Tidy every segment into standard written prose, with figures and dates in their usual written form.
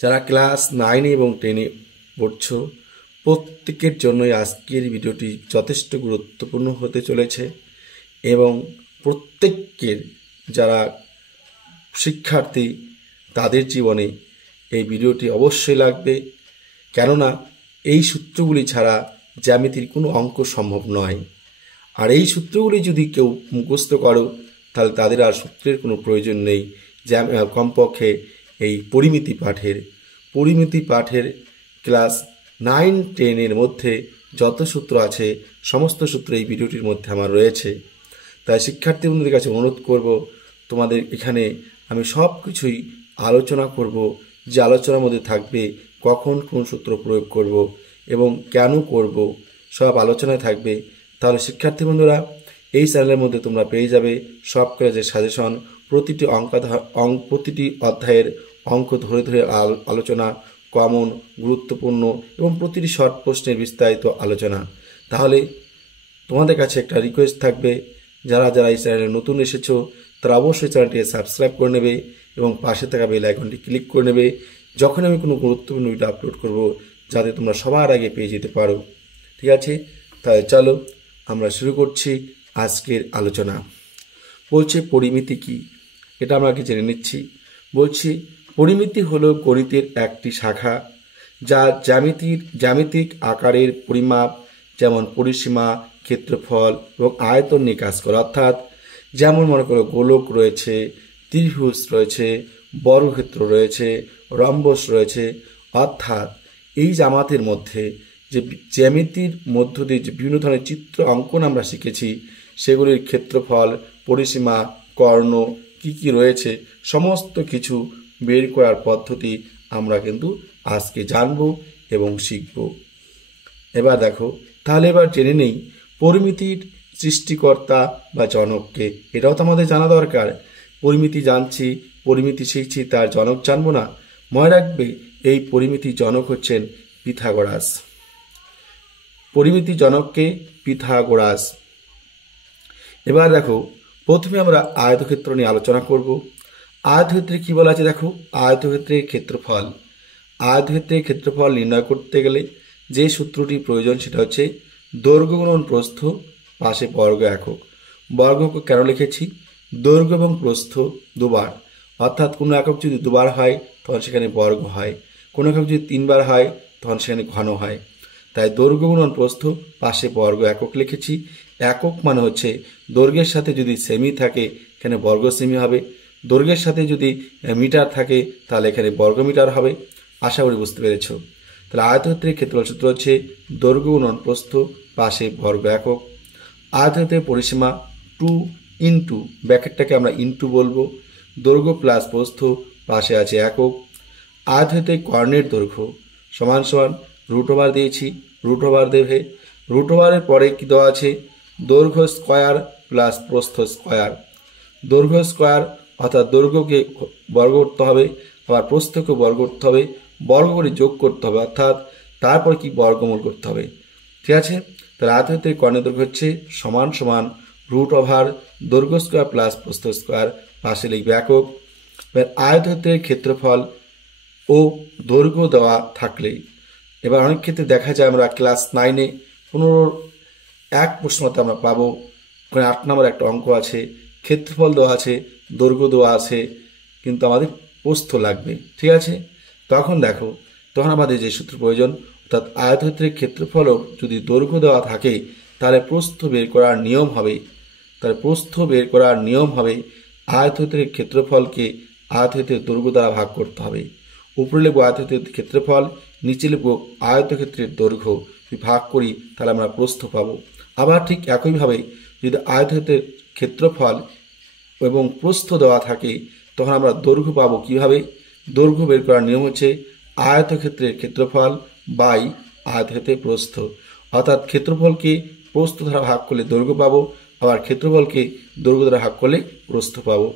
যারা ক্লাস 9 এবং 10 পড়ছো প্রত্যেকের জন্যই আজকের ভিডিওটি যথেষ্ট গুরুত্বপূর্ণ হতে চলেছে এবং প্রত্যেকের যারা শিক্ষার্থী তাদের জীবনে এই ভিডিওটি অবশ্যই লাগবে। কেননা এই সূত্রগুলি ছাড়া জ্যামিতির কোনো অঙ্ক সম্ভব নয়। আর এই সূত্রগুলি যদি কেউ মুখস্থ করো তাহলে তাদের আর সূত্রের কোনো প্রয়োজন নেই। কমপক্ষে এই পরিমিতি পাঠের ক্লাস 9-10 মধ্যে যত সূত্র আছে সমস্ত সূত্র এই ভিডিওটির মধ্যে আমার রয়েছে। তাই শিক্ষার্থী বন্ধুদের কাছে অনুরোধ করব, তোমাদের এখানে আমি সব কিছুই আলোচনা করব, যে আলোচনার মধ্যে থাকবে কখন কোন সূত্র প্রয়োগ করব এবং কেন করব, সব আলোচনায় থাকবে। তাহলে শিক্ষার্থী বন্ধুরা এই চ্যানেলের মধ্যে তোমরা পেয়ে যাবে সব কলেজের সাজেশন, প্রতিটি অধ্যায়ের অঙ্ক ধরে ধরে আলোচনা, কমন, গুরুত্বপূর্ণ এবং প্রতিটি শর্ট প্রশ্নের বিস্তারিত আলোচনা। তাহলে তোমাদের কাছে একটা রিকোয়েস্ট থাকবে, যারা এই চ্যানেলে নতুন এসেছো তারা অবশ্যই চ্যানেলটিকে সাবস্ক্রাইব করে নেবে এবং পাশে থাকা বেল আইকনটি ক্লিক করে নেবে যখন আমি কোনো গুরুত্বপূর্ণ ভিডিও আপলোড করব, যাতে তোমরা সবার আগে পেয়ে যেতে পারো। ঠিক আছে, তাহলে চলো আমরা শুরু করছি আজকের আলোচনা। বলছে পরিমিতি কি, এটা আমরা আগে জেনে নিচ্ছি। বলছি পরিমিতি হলো গণিতের একটি শাখা যা জ্যামিতিক আকারের পরিমাপ, যেমন পরিসীমা, ক্ষেত্রফল এবং আয়তন নিয়ে কাজ করে। অর্থাৎ যেমন মনে করো গোলক রয়েছে, ত্রিভুজ রয়েছে, বর্গক্ষেত্র রয়েছে, রম্বস রয়েছে। অর্থাৎ এই জামাতের মধ্যে যে জ্যামিতির মধ্য দিয়ে যে বিভিন্ন ধরনের চিত্র অঙ্কন আমরা শিখেছি, সেগুলির ক্ষেত্রফল, পরিসীমা, কর্ণ কি রয়েছে সমস্ত কিছু বের করার পদ্ধতি আমরা কিন্তু আজকে জানব এবং শিখব। এবার দেখো, তাহলে এবার জেনে নেই পরিমিতির সৃষ্টিকর্তা বা জনককে। এটাও তো আমাদের জানা দরকার। পরিমিতি জানছি, পরিমিতি শিখছি, তার জনক জানবো না? মনে রাখবে এই পরিমিতি জনক হচ্ছেন পিথাগোরাস। পরিমিতি জনককে পিথাগোরাস। এবার দেখো, প্রথমে আমরা আয়তক্ষেত্র নিয়ে আলোচনা করব। আয়তক্ষেত্রে কি বলা আছে দেখো, আয়তক্ষেত্রের ক্ষেত্রফল নির্ণয় করতে গেলে যে সূত্রটি প্রয়োজন সেটা হচ্ছে দৈর্ঘ্য গুণন প্রস্থ পাশে বর্গ একক। বর্গকে কেন লিখেছি? দৈর্ঘ্য এবং প্রস্থ দুবার, অর্থাৎ কোনো একক যদি দুবার হয় তখন সেখানে বর্গ হয়, কোনো একক যদি 3 বার হয় তখন সেখানে ঘন হয়। তাই দৈর্ঘ্য গুণন প্রস্থ পাশে বর্গ একক লিখেছি। একক মানে হচ্ছে দৈর্ঘ্যের সাথে যদি সেমি থাকে এখানে বর্গ সেমি হবে, দৈর্ঘ্যের সাথে যদি মিটার থাকে তাহলে এখানে বর্গ মিটার হবে। আশা করি বুঝতে পেরেছ। তাহলে আয়তক্ষেত্রের ক্ষেত্রফল সূত্র হচ্ছে দৈর্ঘ্য গুণন প্রস্থ পাশে বর্গ একক। আয়তক্ষেত্রের পরিসীমা 2 ইন্টু, ব্র্যাকেটটাকে আমরা ইন্টু বলবো, দৈর্ঘ্য প্লাস প্রস্থ পাশে আছে একক। আয়তক্ষেত্রের কর্ণের দৈর্ঘ্য সমান √ওভার দিয়েছি, √ওভার দেবে। √ওভারের পরে কি দেওয়া আছে? দৈর্ঘ্য স্কয়ার প্লাস প্রস্থ স্কয়ার। দৈর্ঘ্য স্কয়ার অর্থাৎ দৈর্ঘ্যকে বর্গ করতে হবে, আবার প্রস্থকে বর্গ করতে হবে, বর্গ করে যোগ করতে হবে, অর্থাৎ তারপর কি বর্গমূল করতে হবে। ঠিক আছে, তাহলে আয়তক্ষেত্রের কর্ণের দৈর্ঘ্য হচ্ছে সমান √ওভার দৈর্ঘ্য স্কয়ার প্লাস প্রস্থ স্কয়ার, পাশে লিখবে একক। আয়তক্ষেত্রের ক্ষেত্রফল ও দৈর্ঘ্য দেওয়া থাকলে, এবার অনেক ক্ষেত্রে দেখা যায় আমরা ক্লাস 9-এ 15 প্রশ্নতে আমরা পাবো, ওখানে 8 নম্বর একটা অঙ্ক আছে, ক্ষেত্রফল দেওয়া আছে, দৈর্ঘ্য দেওয়া আছে, কিন্তু আমাদের প্রস্থ লাগবে। ঠিক আছে, তখন দেখো, তখন আমাদের যে সূত্র প্রয়োজন, অর্থাৎ আয়তক্ষেত্রের ক্ষেত্রফলও যদি দৈর্ঘ্য দেওয়া থাকে তাহলে প্রস্থ বের করার নিয়ম হবে আয়তক্ষেত্রের ক্ষেত্রফলকে আয়তক্ষেত্রের দৈর্ঘ্য দ্বারা ভাগ করতে হবে। উপরে লিখব আয়তক্ষেত্রের ক্ষেত্রফল, নিচে লিখব আয়তক্ষেত্রের দৈর্ঘ্য, ভাগ করি তাহলে আমরা প্রস্থ পাবো। আবার ঠিক একইভাবে যদি আয়তক্ষেত্রের ক্ষেত্রফল এবং প্রস্থ দেওয়া থাকে তখন আমরা দৈর্ঘ্য পাবো কিভাবে? দৈর্ঘ্য বের করার নিয়ম হচ্ছে আয়তক্ষেত্রের ক্ষেত্রফল বাই আয়তক্ষেত্রের প্রস্থ, অর্থাৎ ক্ষেত্রফলকে প্রস্থ দ্বারা ভাগ করলে দৈর্ঘ্য পাবো, আবার ক্ষেত্রফলকে দৈর্ঘ্য দ্বারা ভাগ করলে প্রস্থ পাবো।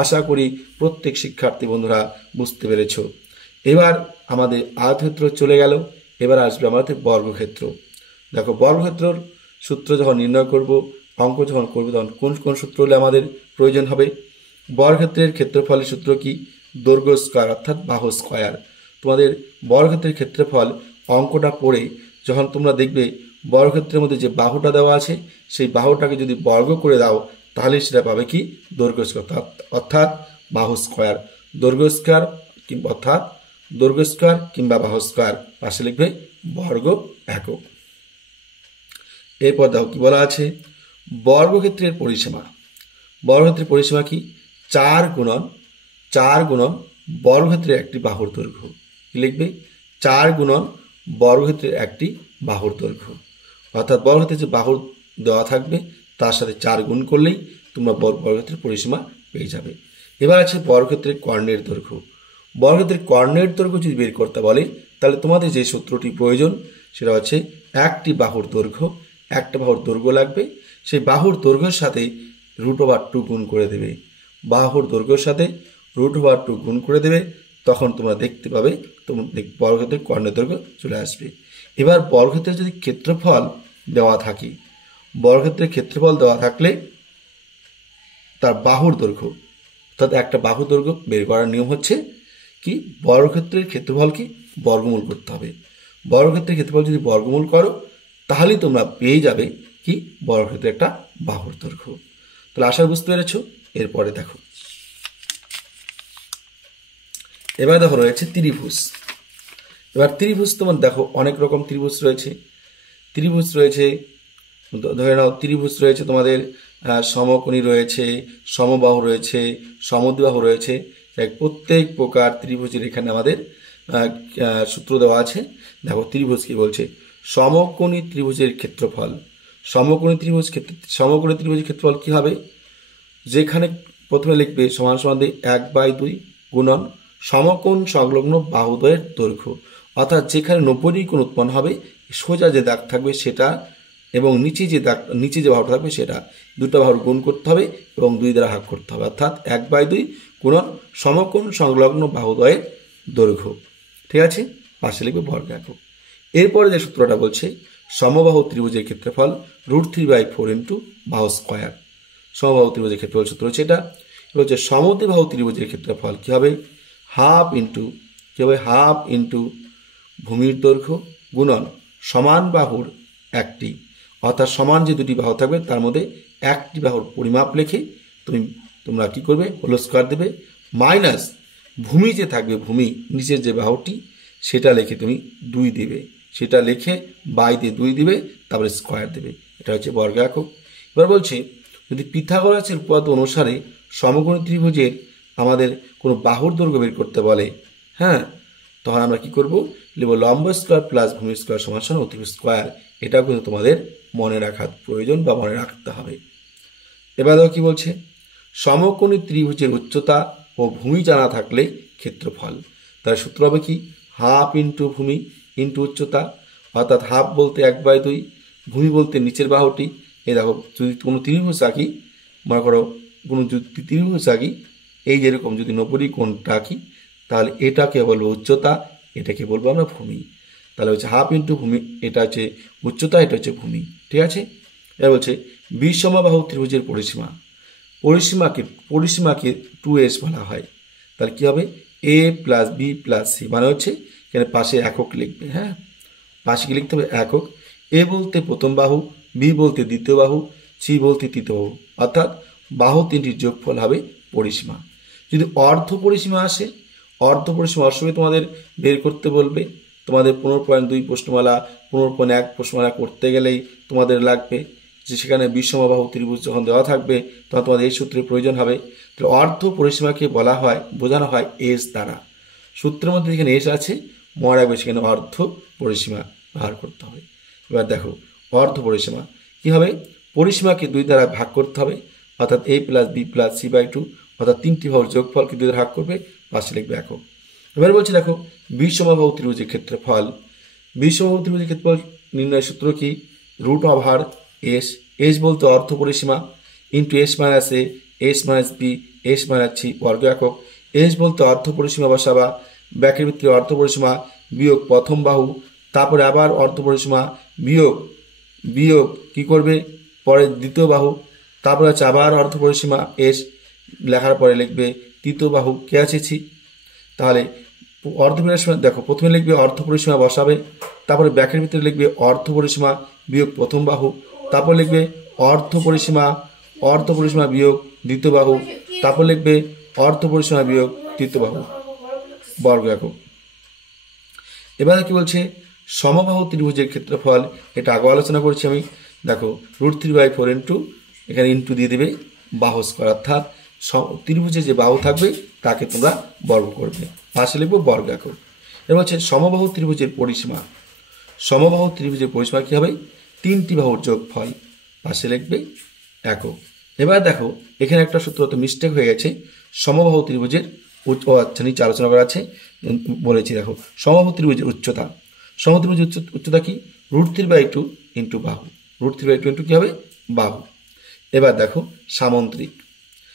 আশা করি প্রত্যেক শিক্ষার্থী বন্ধুরা বুঝতে পেরেছ। এবার আমাদের আয়তক্ষেত্র চলে গেল, এবার আসবে আমাদের বর্গক্ষেত্র। দেখো, বর্গক্ষেত্রর সূত্র যখন নির্ণয় করব, অঙ্ক যখন করব, তখন কোন সূত্র হলে আমাদের প্রয়োজন হবে? বর্গক্ষেত্রের ক্ষেত্রফলের সূত্র কি? দৈর্ঘ্য স্কয়ার অর্থাৎ বাহু স্কয়ার। তো তোমাদের বর্গক্ষেত্রের ক্ষেত্রফল অঙ্কটা পড়ে যখন তোমরা দেখবে বর্গক্ষেত্রের মধ্যে যে বাহুটা দেওয়া আছে সেই বাহুটাকে যদি বর্গ করে দাও তাহলে সেটা পাবে কি দৈর্ঘ্য স্কয়ার, অর্থাৎ বাহু স্কয়ার। দৈর্ঘ্য স্কয়ার অর্থাৎ দৈর্ঘ্য স্কয়ার কিংবা বাহু স্কয়ার, পাশে লিখবে বর্গ একক। এরপর দেখো কি বলা আছে, বর্গক্ষেত্রের পরিসীমা। বর্গক্ষেত্রের পরিসীমা কি 4 গুণন বর্গক্ষেত্রের একটি বাহুর দৈর্ঘ্য। কি লিখবে 4 গুণন বর্গক্ষেত্রের একটি বাহুর দৈর্ঘ্য, অর্থাৎ বর্গক্ষেত্রে যে বাহু দেওয়া থাকবে তার সাথে 4 গুণ করলেই তোমরা বর্গক্ষেত্রের পরিসীমা পেয়ে যাবে। এবার আছে বর্গক্ষেত্রের কর্ণের দৈর্ঘ্য। বর্গক্ষেত্রের কর্ণের দৈর্ঘ্য যদি বের করতে বলে তাহলে তোমাদের যে সূত্রটি প্রয়োজন সেটা হচ্ছে একটি বাহুর দৈর্ঘ্য, একটা বাহুর দৈর্ঘ্য লাগবে, সেই বাহুর দৈর্ঘ্যের সাথে √2 গুণ করে দেবে। বাহুর দৈর্ঘ্যের সাথে √2 গুণ করে দেবে, তখন তোমরা দেখতে পাবে তোমার বর্গক্ষেত্রের কর্ণের দৈর্ঘ্য চলে আসবে। এবার বর্গক্ষেত্রের যদি ক্ষেত্রফল দেওয়া থাকে, বর্গক্ষেত্রের ক্ষেত্রফল দেওয়া থাকলে তার বাহুর দৈর্ঘ্য, অর্থাৎ একটা বাহুর দৈর্ঘ্য বের করার নিয়ম হচ্ছে কি বর্গক্ষেত্রের ক্ষেত্রফলকে বর্গমূল করতে হবে। বর্গক্ষেত্রের ক্ষেত্রফল যদি বর্গমূল করো তাহলেই তোমরা পেয়ে যাবে কি বর্গক্ষেত্রের একটা বাহুর দৈর্ঘ্য। তাহলে আশা বুঝতে পেরেছো। এরপরে দেখো, এবার দেখো রয়েছে ত্রিভুজ। এবার ত্রিভুজ তোমার দেখো অনেক রকম ত্রিভুজ রয়েছে। ত্রিভুজ রয়েছে, ধরে নাও ত্রিভুজ রয়েছে তোমাদের সমকোণী রয়েছে, সমবাহু রয়েছে, সমদ্বিবাহু রয়েছে। প্রত্যেক প্রকার ত্রিভুজের এখানে আমাদের সূত্র দেওয়া আছে। দেখো ত্রিভুজ কি বলছে, সমকোণী ত্রিভুজের ক্ষেত্রফল। সমকোণী ত্রিভুজের ক্ষেত্রফল কি হবে, যেখানে প্রথমে লিখবে সমান সমান 1/2 গুণন সমকোণ সংলগ্ন বাহুদ্বয়ের দৈর্ঘ্য, অর্থাৎ যেখানে 90 কোণ উৎপন্ন হবে সোজা যে দাগ থাকবে সেটা এবং নিচে যে বাহুটা থাকবে সেটা, দুটো বাহুর গুণ করতে হবে এবং 2 দ্বারা ভাগ করতে হবে, অর্থাৎ 1/2 গুণন সমকোণ সংলগ্ন বাহুদ্বয়ের দৈর্ঘ্য। ঠিক আছে, পাশে লিখবে বর্গ একক। এরপরে যে সূত্রটা বলছে সমবাহু ত্রিভুজের ক্ষেত্রফল √3/4 ইন্টু বাহু স্কয়ার। সমবাহু ত্রিভুজের ক্ষেত্রফল সূত্র হচ্ছে এটা। হচ্ছে সমদ্বিবাহু ত্রিভুজের ক্ষেত্রফল কি হবে, হাফ ইন্টু ভূমির দৈর্ঘ্য গুণন সমান বাহুর একটি, অর্থাৎ সমান যে দুটি বাহু থাকবে তার মধ্যে একটি বাহুর পরিমাপ লিখে তোমরা কি করবে হোল স্কয়ার দেবে, মাইনাস ভূমি যে থাকবে, ভূমি নিচের যে বাহুটি সেটা লিখে তুমি 2 দেবে, সেটা লিখে বাই দিয়ে 2 দিবে, তারপরে স্কয়ার দেবে। এটা হচ্ছে বর্গ একক। এবার বলছে যদি পিথাগোরাসের উপপাদ্য অনুসারে সমকোণী ত্রিভুজের আমাদের কোনো বাহুর দৈর্ঘ্য বের করতে বলে, হ্যাঁ, তখন আমরা কি করব, লিখব লম্ব স্কয়ার প্লাস ভূমি স্কয়ার সমান অতিভুজ স্কয়ার। এটাও কিন্তু তোমাদের মনে রাখার প্রয়োজন বা মনে রাখতে হবে। এবার দেখো কি বলছে, সমকোণী ত্রিভুজের উচ্চতা ও ভূমি জানা থাকলে ক্ষেত্রফল। তার সূত্র হবে কি হাফ ইন্টু ভূমি ইন্টু উচ্চতা, অর্থাৎ হাফ বলতে 1/2, ভূমি বলতে নিচের বাহুটি। এই দেখো যদি কোনো ত্রিভুজ আঁকি, মনে করো কোনো যদি ত্রিভুজ আঁকি, এই যেরকম যদি 90 কোণটা আঁকি তাহলে এটাকে বলবো উচ্চতা, এটাকে বলবো আমরা ভূমি। তাহলে হচ্ছে হাফ ইন্টু ভূমি, এটা হচ্ছে উচ্চতা, এটা হচ্ছে ভূমি। ঠিক আছে, এবার বলছে বিষমবাহু ত্রিভুজের পরিসীমাকে 2s বলা হয়। তাহলে কি হবে, a + b + c, মানে হচ্ছে এখানে পাশে একক লিখবে। হ্যাঁ, পাশে কি লিখতে হবে একক। a বলতে প্রথম বাহু, b বলতে দ্বিতীয় বাহু, c বলতে তৃতীয় বাহু, অর্থাৎ বাহু তিনটির যোগফল হবে পরিসীমা। যদি অর্ধ পরিসীমা আসে, অর্ধ পরিসীমা অবশ্যই তোমাদের বের করতে বলবে। তোমাদের 15.2 প্রশ্নমালা 15.1 প্রশ্নমালা করতে গেলেই তোমাদের লাগবে যে সেখানে বিষমবাহু ত্রিভুজ যখন দেওয়া থাকবে তখন তোমাদের এই সূত্রের প্রয়োজন হবে। তাহলে অর্ধ পরিসীমাকে বোঝানো হয় এস দ্বারা। সূত্রের মধ্যে যেখানে এস আছে মনে রাখবে সেখানে অর্ধ পরিসীমা ব্যবহার করতে হবে। এবার দেখো অর্ধ পরিসীমা কি হবে, পরিসীমাকে 2 দ্বারা ভাগ করতে হবে, অর্থাৎ a + b + c/2, অর্থাৎ 3টি বাহুর যোগফলকে 2 দ্বারা ভাগ করবে, পাশে লিখবে একক। এবার বলছি দেখো বিষমবাহু ত্রিভুজের ক্ষেত্রফল। বিষমবাহু ত্রিভুজের ক্ষেত্রফল নির্ণয় সূত্র কি √s, s বলতে অর্ধ পরিসীমা, into s - a, s - b, s - c বর্গ একক। s বলতে অর্ধ পরিসীমা বসাবা, ব্র্যাকেট ভিতরে অর্ধ পরিসীমা বিয়োগ প্রথম বাহু, তারপরে আবার অর্ধ পরিসীমা বিয়োগ কি করবে পরে দ্বিতীয় বাহু, তারপরে হচ্ছে আবার অর্ধ পরিসীমা s লেখার পরে লিখবে তৃতীয় বাহু কে আছে c। তাহলে অর্ধপরিসীমা দেখো, প্রথমে লিখবে অর্ধপরিসীমা বসাবে, তারপরে ব্যাকের ভিতরে লিখবে অর্ধপরিসীমা বিয়োগ প্রথম বাহু, তারপর লিখবে অর্ধপরিসীমা বিয়োগ দ্বিতীয় বাহু, তারপর লিখবে অর্ধপরিসীমা বিয়োগ তৃতীয় বাহু বর্গ একক। এবারে কি বলছে, সমবাহু ত্রিভুজের ক্ষেত্রফল, এটা আগে আলোচনা করছি আমি। দেখো √3/4 ইন্টু, এখানে ইন্টু দিয়ে দেবে বাহু স্কয়ার, অর্থাৎ ত্রিভুজে যে বাহু থাকবে তাকে তোমরা বর্গ করবে, পাশে লিখবো বর্গ একক। এবার হচ্ছে সমবাহু ত্রিভুজের পরিসীমা, সমবাহু ত্রিভুজের পরিসীমা কী হবে, 3টি বাহুর যোগফল, পাশে লিখবে একক। এবার দেখো এখানে একটা সূত্র তো মিস্টেক হয়ে গেছে, সমবাহু ত্রিভুজের আচ্ছা নিচে আলোচনা করা আছে, বলেছি। দেখো সমবাহু ত্রিভুজের উচ্চতা, সমবাহু ত্রিভুজের উচ্চতা কি, √3/2 ইন্টু বাহু, √3/2 ইন্টু কী হবে বাহু। এবার দেখো সামন্ত্রিক,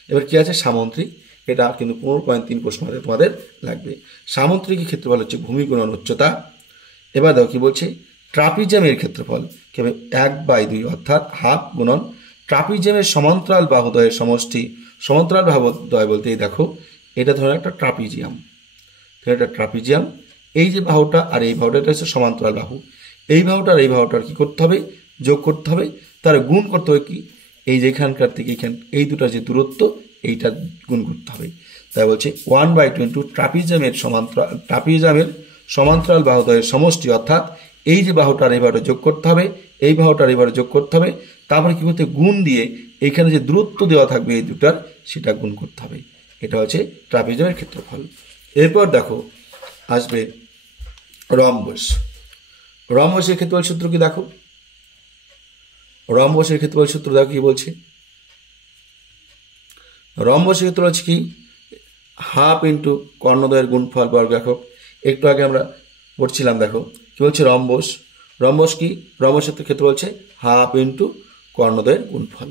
এবার কি আছে সামন্ত্রিক, এটা কিন্তু 15.3 প্রশ্ন তোমাদের লাগবে। সামন্ত্রিকের ক্ষেত্রফল হচ্ছে ভূমি গুণন উচ্চতা। এবার দেখো কি বলছে, ট্রাপিজিয়ামের ক্ষেত্রফল কি হবে 1/2, অর্থাৎ হাফ গুণন ট্রাপিজিয়ামের সমান্তরাল বাহুদ্বয়ের সমষ্টি। সমান্তরাল বাহুদ্বয় বলতে দেখো এটা ধরো একটা ট্রাপিজিয়াম, এটা ট্রাপিজিয়াম, এই যে বাহুটা আর এই বাহুটা, এটা হচ্ছে সমান্তরাল বাহু, এই বাহুটার এই বাহুটার কি করতে হবে, যোগ করতে হবে, তার গুণ করতে হবে কি, এই যেখানকার থেকে এখান এই দুটার যে দূরত্ব এইটা গুণ করতে হবে। তাই বলছে 1/2 ইন্টু ট্রাপিজিয়ামের সমান্তরাল বাহুদ্বয়ের সমষ্টি, অর্থাৎ এই যে বাহুটার এই বাহুটা যোগ করতে হবে, এই বাহুটার এই বাহুটা যোগ করতে হবে, তারপরে কি করতে গুণ দিয়ে এইখানে যে দূরত্ব দেওয়া থাকবে এই দুটার সেটা গুণ করতে হবে। এটা হচ্ছে ট্রাপিজিয়ামের ক্ষেত্রফল। এরপর দেখো আসবে রম্বস। রম্বসের ক্ষেত্রফল সূত্র কি দেখো, রম্বসের ক্ষেত্রফল সূত্র দেখো কি বলছে, রম্বসের ক্ষেত্র হচ্ছে কি হাফ ইন্টু কর্ণদ্বয়ের গুণফল বর্গ একক। একটু আগে আমরা পড়ছিলাম, দেখো কি বলছে রম্বস, রম্বস কি, রম্বসের ক্ষেত্র বলছে হাফ ইন্টু কর্ণদ্বয়ের গুণফল।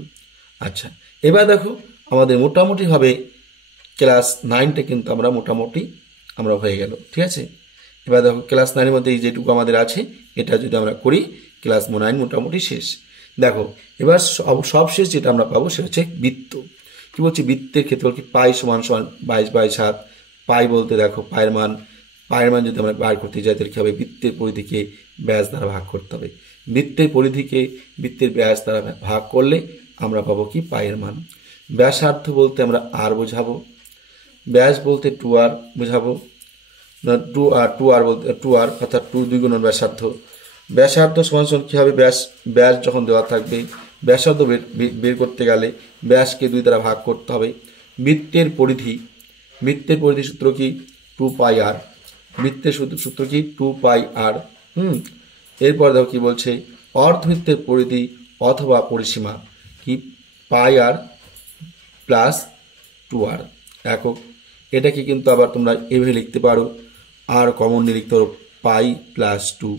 আচ্ছা এবার দেখো আমাদের মোটামুটিভাবে ক্লাস 9টা কিন্তু মোটামুটি আমরা হয়ে গেল, ঠিক আছে। এবার দেখো ক্লাস 9-এর মধ্যে এই যেটুকু আমাদের আছে এটা যদি আমরা করি ক্লাস 9 মোটামুটি শেষ। দেখো এবার সবশেষ যেটা আমরা পাবো সেটা হচ্ছে বৃত্ত। কি বলছি, বৃত্তের ক্ষেত্রফল কি, পাই সমান 22/7। পাই বলতে দেখো পায়ের মান যদি আমরা বার করতে যাই তাহলে কি হবে, বৃত্তের পরিধিকে ব্যাস দ্বারা ভাগ করতে হবে, বৃত্তের পরিধিকে বৃত্তের ব্যাস দ্বারা ভাগ করলে আমরা পাবো কি পায়ের মান। ব্যাসার্ধ বলতে আমরা আর বোঝাবো, ব্যাস বলতে 2r বোঝাবো, 2r বলতে 2r অর্থাৎ 2 2 গুণন ব্যাসার্ধ। ব্যাসার্ধ সমান কী হবে, ব্যাস যখন দেওয়া থাকবে ব্যাসার্ধ বের করতে গেলে ব্যাসকে 2 দ্বারা ভাগ করতে হবে। বৃত্তের পরিধি সূত্র কি 2πr, বৃত্তের সূত্র কি 2πr। এরপর দেখো কি বলছে, অর্ধবৃত্তের পরিধি অথবা পরিসীমা কি πr প্লাস 2r একক। এটাকে কিন্তু আবার তোমরা এভাবে লিখতে পারো, আর কমন নিয়ে লিখতে পারো পাই প্লাস 2,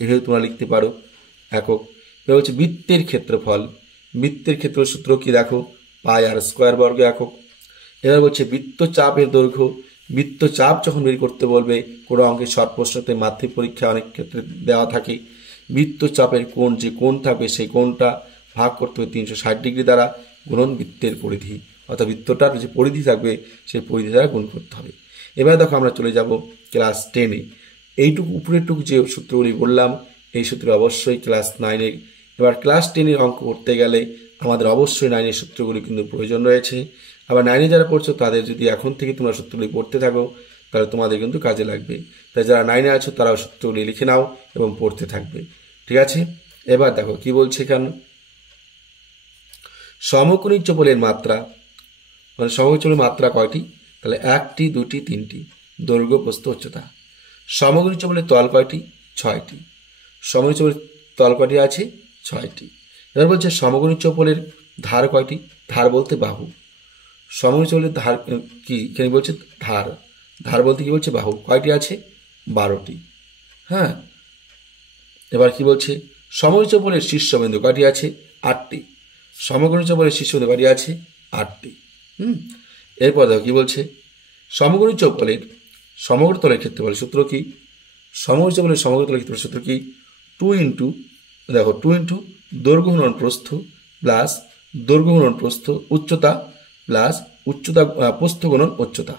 এভাবে তোমরা লিখতে পারো একক। এবার হচ্ছে বৃত্তের ক্ষেত্রফল সূত্র কি দেখো πr স্কয়ার বর্গ একক। এবার বলছে বৃত্তচাপের দৈর্ঘ্য, বৃত্তচাপ যখন বের করতে বলবে কোনো অঙ্কের শর্ট প্রশ্নতে, মাধ্যমিক পরীক্ষা অনেক ক্ষেত্রে দেওয়া থাকে, বৃত্তচাপের কোণ যে কোণ থাকবে সেই কোণটা ভাগ করতে হবে 360 ডিগ্রি দ্বারা গুণন বৃত্তের পরিধি, অর্থাৎ বৃত্তটার যে পরিধি থাকবে সেই পরিধি দ্বারা গুণ করতে হবে। এবার দেখো আমরা চলে যাব ক্লাস 10-এ। এইটুকু উপরেরটুকু যে সূত্রগুলি বললাম এই সূত্র অবশ্যই ক্লাস 9-এ, এবার ক্লাস 10-এর অঙ্ক করতে গেলে আমাদের অবশ্যই 9-এর সূত্রগুলি কিন্তু প্রয়োজন রয়েছে। আবার 9-এ যারা পড়ছো তাদের যদি এখন থেকে তোমরা সূত্রগুলি পড়তে থাকো তাহলে তোমাদের কিন্তু কাজে লাগবে। তাই যারা 9-এ আছো তারাও সূত্রগুলি লিখে নাও এবং পড়তে থাকবে, ঠিক আছে। এবার দেখো কি বলছে এখানে, সমকোণী চৌবলের মাত্রা, মানে সমকোণী চৌবলের মাত্রা কয়টি, তাহলে 1টি 2টি 3টি, দৈর্ঘ্য প্রস্থ উচ্চতা। সমকোণী চৌবলের তল কয়টি, 6টি। সমকোণী চৌবলের তল কয়টি আছে, 6টি। এবার বলছে সমকোণী চৌবলের ধার কয়টি, ধার বলতে বাহু। সমকোণী চৌবলের ধার কি, এখানে বলছে ধার বলতে কি বলছে বাহু, কয়টি আছে, 12টি। হ্যাঁ, এবার কি বলছে সমকোণী চৌবলের শীর্ষবিন্দু কয়টি আছে, 8টি। সমকোণী চৌবলের শীর্ষবিন্দু কয়টি আছে, 8টি। এরপর দেখো কি বলছে, সমকোণী চৌবলের সমগ্রতলের ক্ষেত্রফল সূত্র কি, সমকোণী চৌবলের সমগ্রতলের ক্ষেত্রফল সূত্র কি 2 ইন্টু দৈর্ঘ্য গুণন প্রস্থ প্লাস দৈর্ঘ্য গুণন প্রস্থ উচ্চতা প্লাস প্রস্থ গুণন উচ্চতা,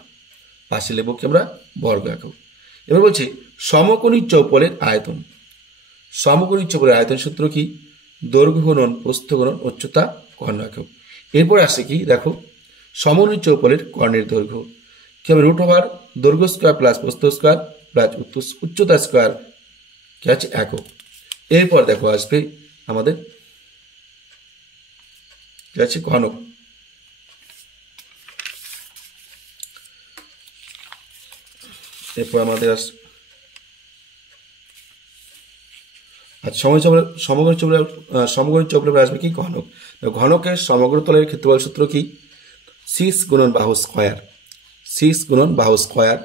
পাশে লিখব কি আমরা বর্গ একক। এবার বলছি সমকোণী চৌপলের আয়তন। সমকোণী চৌপলের আয়তন সূত্র কি? দৈর্ঘ্য গুণন প্রস্থ গুণন উচ্চতা কর্ণ একক। এরপর আসে কি দেখো, সমকোণী চৌপলের কর্ণের দৈর্ঘ্য কি হবে? রুট ওভার দৈর্ঘ্য স্কোয়ার প্লাস প্রস্থ স্কোয়ার প্লাস উচ্চতা স্কোয়ার কি আছে একক। এরপর দেখো আসবে আমাদের কি আছে ঘনক। এরপর আমাদের সমকোণী চৌপলের আসবে কি ঘনক। ঘনকের সমগ্র তলের ক্ষেত্রফল সূত্র কি? 6 গুণন বাহু স্কোয়ার, 6 গুণন বাহু স্কোয়ার।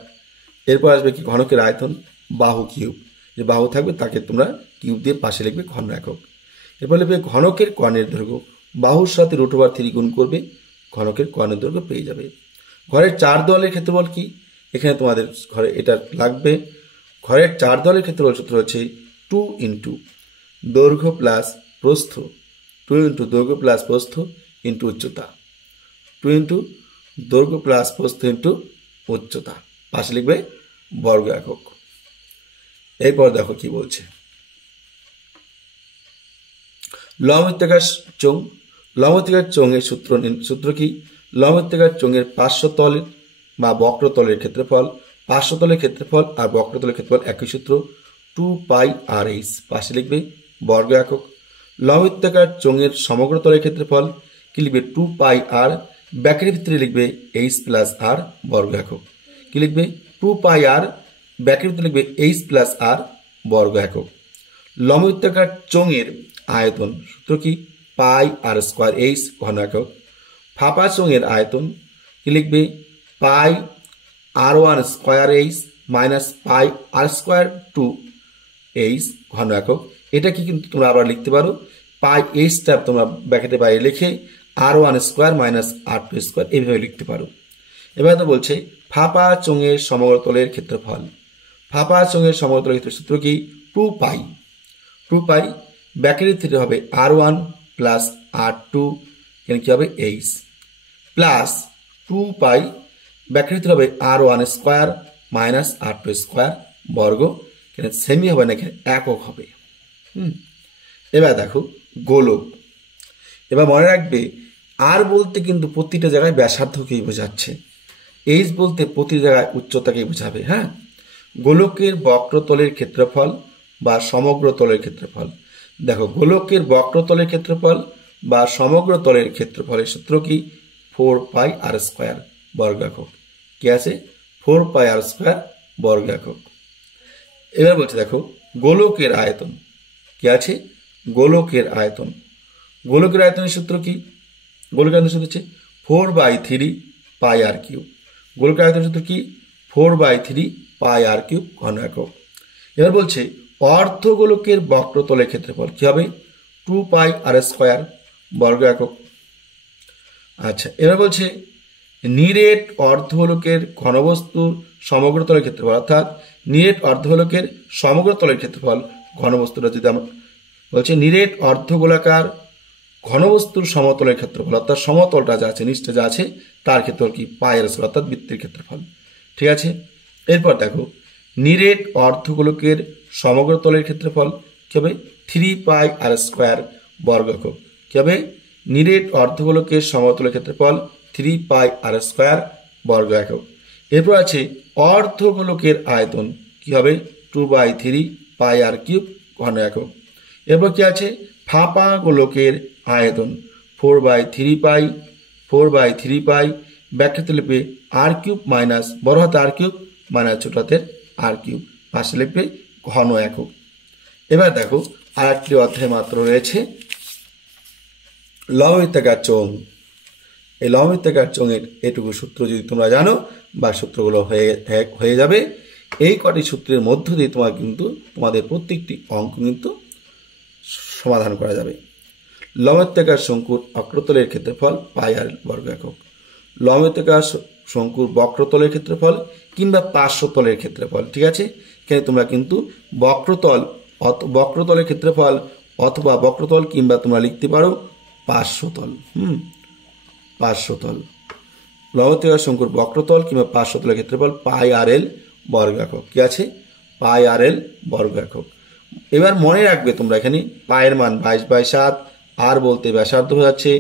এরপর আসবে কি ঘনকের আয়তন বাহু কিউব, যে বাহু থাকবে তাকে তোমরা কিউব দিয়ে পাশে লিখবে ঘন একক। এরপর লিখবে ঘনকের কর্ণের দৈর্ঘ্য, বাহুর সাথে রুট ওভার 3 গুণ করবে, ঘনকের কর্ণের দৈর্ঘ্য পেয়ে যাবে। ঘরের 4 দেওয়ালের ক্ষেত্রফল কি? এখানে তোমাদের ঘরে এটা লাগবে। ঘরের 4 দেওয়ালের ক্ষেত্রফল সূত্র হচ্ছে 2 ইন্টু দৈর্ঘ্য প্লাস প্রস্থ, 2 ইন্টু দৈর্ঘ্য প্লাস প্রস্থ ইন্টু উচ্চতা, 2 ইন্টু দৈর্ঘ্য প্লাস প্রস্থ ইন্টু উচ্চতা, পাশে লিখবে বর্গ একক। এরপর দেখো কি বলছে, লম্ববৃত্তাকার চোঙ। লম্ববৃত্তাকার চোঙের সূত্র কি? লম্ববৃত্তাকার চোঙের পার্শ্বতলের বা বক্রতলের ক্ষেত্রফল, পার্শ্বতলের ক্ষেত্রফল আর বক্রতলের ক্ষেত্রফল একই সূত্র, 2 পাই আর এইচ, পাশে লিখবে বর্গ একক। লম্ববৃত্তাকার চোঙের সমগ্র তলের ক্ষেত্রফল কি লিখবে? 2 পাই আর, ব্যাকের ভিতরে লিখবে এইচ প্লাস আর বর্গ একক। কি লিখবে? 2 পাই আর, ব্যাকের ভিতরে লিখবে এইচ প্লাস আর বর্গ একক। লম্ববৃত্তাকার চোঙের আয়তন সূত্র কি? পাই আর স্কোয়ার এইচ ঘন একক। ফাঁপা চোঙের আয়তন কি লিখবে? Pi r one square h minus pi r square two h ঘন একক। এটা কি কিন্তু তোমরা আবার লিখতে পারো, পাই এইচটা তোমরা ব্র্যাকেটের বাইরে লিখে আর ওয়ান স্কোয়ার মাইনাস আর টু স্কোয়ার এইভাবে লিখতে পারো। এবার তো বলছে ফাঁপা চোঙের সমগ্র তলের ক্ষেত্রফল। ফাঁপা চোঙের সমগ্র তলের ক্ষেত্র সূত্র কি? 2 পাই, 2 পাই ব্র্যাকেটের ভিতরে হবে আর ওয়ান প্লাস আর টু, এখানে কি হবে এইচ, প্লাস 2 পাই ব্র্যাকেটের ভিতরে হবে আর ওয়ান স্কোয়ার মাইনাস আর টু স্কোয়ার বর্গ, এখানে সেমি হবে না, এখানে একক হবে। এবার দেখো গোলক। এবার মনে রাখবে আর বলতে কিন্তু প্রতিটা জায়গায় ব্যাসার্ধকেই বোঝাচ্ছে, এইচ বলতে প্রতি জায়গায় উচ্চতাকেই বোঝাবে। হ্যাঁ, গোলকের বক্রতলের ক্ষেত্রফল বা সমগ্র তলের ক্ষেত্রফল। দেখো গোলকের বক্রতলের ক্ষেত্রফল বা সমগ্র তলের ক্ষেত্রফলের সূত্র কি? 4 পাই আর স্কোয়ার বর্গ একক। কি আছে? 4 পাই আর স্কোয়ার বর্গ একক। এবার বলছে দেখো গোলকের আয়তন কি আছে? গোলকের আয়তন, গোলকের আয়তনের সূত্র কি? গোলকের আয়তনের সূত্র হচ্ছে 4/3 পাই আর কিউব। গোলকের আয়তনের সূত্র কি? 4/3 পাই আর কিউব ঘন একক। এবার বলছে অর্ধগোলকের বক্রতলের ক্ষেত্রফল কি হবে? 2 পাই আর স্কোয়ার বর্গ একক। আচ্ছা, এবার বলছে নিরেট অর্ধগোলকের ঘনবস্তুর সমগ্র তলের ক্ষেত্রফল, অর্থাৎ নিরেট অর্ধগোলকের সমগ্র তলের ক্ষেত্রফল ঘনবস্তুটা যদি আমরা বলছে নিরেট অর্ধগোলাকার ঘনবস্তুর সমতলের ক্ষেত্রফল, অর্থাৎ সমতলটা যা আছে নিচটা যা আছে তার ক্ষেত্রফল কি? পাই আর স্কোয়ার, অর্থাৎ বৃত্তের ক্ষেত্রফল। ঠিক আছে, এরপর দেখো নিরেট অর্ধগোলকের সমগ্র তলের ক্ষেত্রফল কি হবে? 3 পাই আর স্কোয়ার বর্গ একক। কি হবে? নিরেট অর্ধগোলকের সমতলের ক্ষেত্রফল 3 পাই আর স্কোয়ার বর্গ একক। এরপর আছে অর্ধগোলকের আয়তন কি হবে? 2/3 পাই আর কিউব ঘন একক। এরপর কি আছে? ফাঁপা গোলকের আয়তন 4/3 পাই, 4/3 পাই ব্যাখ্যাতে লিখবে আর কিউব মাইনাস বড় হাতে আর কিউব মাইনাস ছোট হাতের আর কিউব, পাশে লিখবে ঘন একক। এবার দেখো আর একটি অধ্যায় মাত্র রয়েছে লম্ববৃত্তাকার চোঙ। এই লম্ববৃত্তাকার চোঙের এটুকু সূত্র যদি তোমরা জানো বা সূত্রগুলো হয়ে যাবে, এই কটি সূত্রের মধ্য দিয়ে তোমার কিন্তু তোমাদের প্রত্যেকটি অঙ্ক কিন্তু সমাধান করা যাবে। লম্ববৃত্তাকার শঙ্কুর অক্রতলের ক্ষেত্রফল পাই আর বর্গ একক। লম্ববৃত্তাকার শঙ্কুর বক্রতলের ক্ষেত্রফল কিংবা পার্শ্বতলের ক্ষেত্রফল। ঠিক আছে, এখানে তোমরা কিন্তু বক্রতলের ক্ষেত্রফল অথবা বক্রতল কিংবা তোমরা লিখতে পারো পার্শ্বতল। পার্শ্বতল, লম্ববৃত্তাকার শঙ্কুর বক্রতল কিংবা পার্শ্বতলের ক্ষেত্রফল পাই আর এল বর্গ একক। কি আছে? পাই আর এল বর্গ একক। এবার মনে রাখবে তোমরা এখানে পায়ের মান 22/7, আর বলতে ব্যাসার্ধ বোঝাচ্ছে,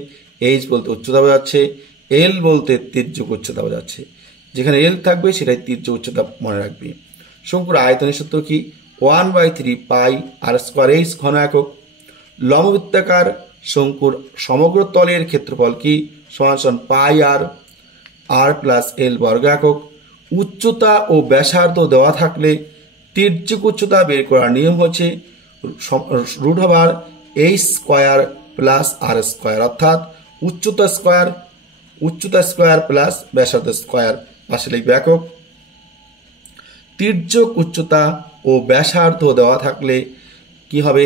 এইচ বলতে উচ্চতা বোঝাচ্ছে, এল বলতে তির্যক উচ্চতা বোঝাচ্ছে। যেখানে এল থাকবে সেটাই তির্যক উচ্চতা মনে রাখবে। শঙ্কুর আয়তনের সূত্র কি? 1/3 পাই আর স্কোয়ার এইচ ঘন একক। লম্ববৃত্তাকার শঙ্কুর সমগ্র তলের ক্ষেত্রফল কি? সমান পাই আর প্লাস এল বর্গ একক। উচ্চতা ও ব্যাসার্ধ দেওয়া থাকলে তির্যক উচ্চতা বের করার নিয়ম হচ্ছে √এইচ স্কোয়ার প্লাস আর স্কোয়ার, অর্থাৎ উচ্চতা স্কোয়ার প্লাস ব্যাসার্ধ স্কোয়ার, পাশে লিখবে একক। তির্যক উচ্চতা ও ব্যাসার্ধ দেওয়া থাকলে কি হবে?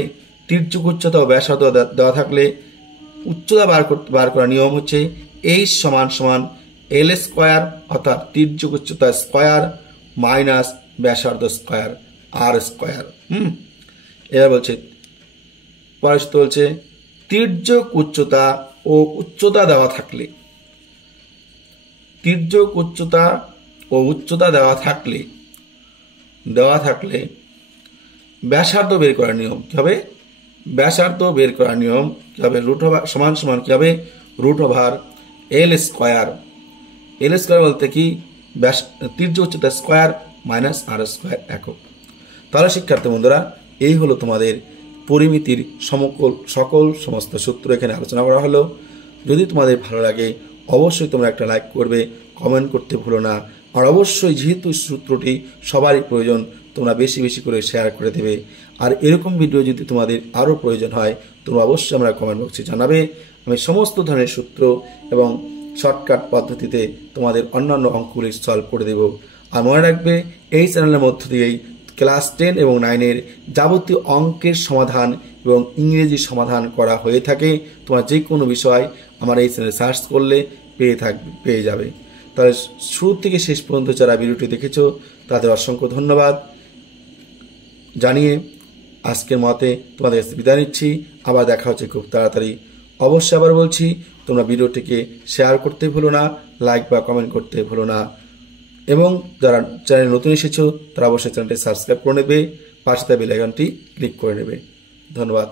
তির্যক উচ্চতা ও ব্যাসার্ধ দেওয়া থাকলে উচ্চতা বার করার নিয়ম হচ্ছে এইচ সমান এল স্কোয়ার, অর্থাৎ তির্যক উচ্চতা স্কোয়ার মাইনাস ব্যাসার্ধ স্কোয়ার আর স্কোয়ার। এবার বলছে পরের সূত্র বলছে তির্যক উচ্চতা ও উচ্চতা দেওয়া থাকলে, তির্যক উচ্চতা ও উচ্চতা দেওয়া থাকলে ব্যাসার্ধ বের করার নিয়ম কি হবে? ব্যাসার্ধ বের করার নিয়ম কি হবে? সমান কি হবে? √এল স্কোয়ার। এল স্কোয়ার বলতে কি? তির্যক উচ্চতা স্কোয়ার মাইনাস আর স্কোয়ার একক। তাহলে শিক্ষার্থী বন্ধুরা, এই হলো তোমাদের পরিমিতির সমস্ত সূত্র এখানে আলোচনা করা হলো। যদি তোমাদের ভালো লাগে অবশ্যই তোমরা একটা লাইক করবে, কমেন্ট করতে ভুলো না। আর অবশ্যই যেহেতু সূত্রটি সবারই প্রয়োজন, তোমরা বেশি বেশি করে শেয়ার করে দেবে। আর এরকম ভিডিও যদি তোমাদের আরও প্রয়োজন হয় তোমরা অবশ্যই আমরা কমেন্ট বক্সে জানাবে। আমি সমস্ত ধরনের সূত্র এবং শর্টকাট পদ্ধতিতে তোমাদের অন্যান্য অঙ্কগুলি সলভ করে দেব। আর মনে রাখবে এই চ্যানেলের মধ্য দিয়েই ক্লাস 10 এবং 9-এর যাবতীয় অঙ্কের সমাধান এবং ইংরেজি সমাধান করা হয়ে থাকে। তোমরা যে কোনো বিষয় আমার এই চ্যানেলে সার্চ করলে পেয়ে যাবে। তাহলে শুরু থেকে শেষ পর্যন্ত যারা ভিডিওটি দেখেছো তাদের অসংখ্য ধন্যবাদ জানিয়ে আজকের মতে তোমাদের কাছে বিদায় নিচ্ছি। আবার দেখা হচ্ছে খুব তাড়াতাড়ি। অবশ্যই আবার বলছি, তোমরা ভিডিওটিকে শেয়ার করতে ভুলো না, লাইক বা কমেন্ট করতে ভুলো না, এবং যারা চ্যানেল নতুন এসেছো তারা অবশ্যই চ্যানেলটি সাবস্ক্রাইব করে নেবে, পাশে বেল আইকনটি ক্লিক করে নেবে। ধন্যবাদ।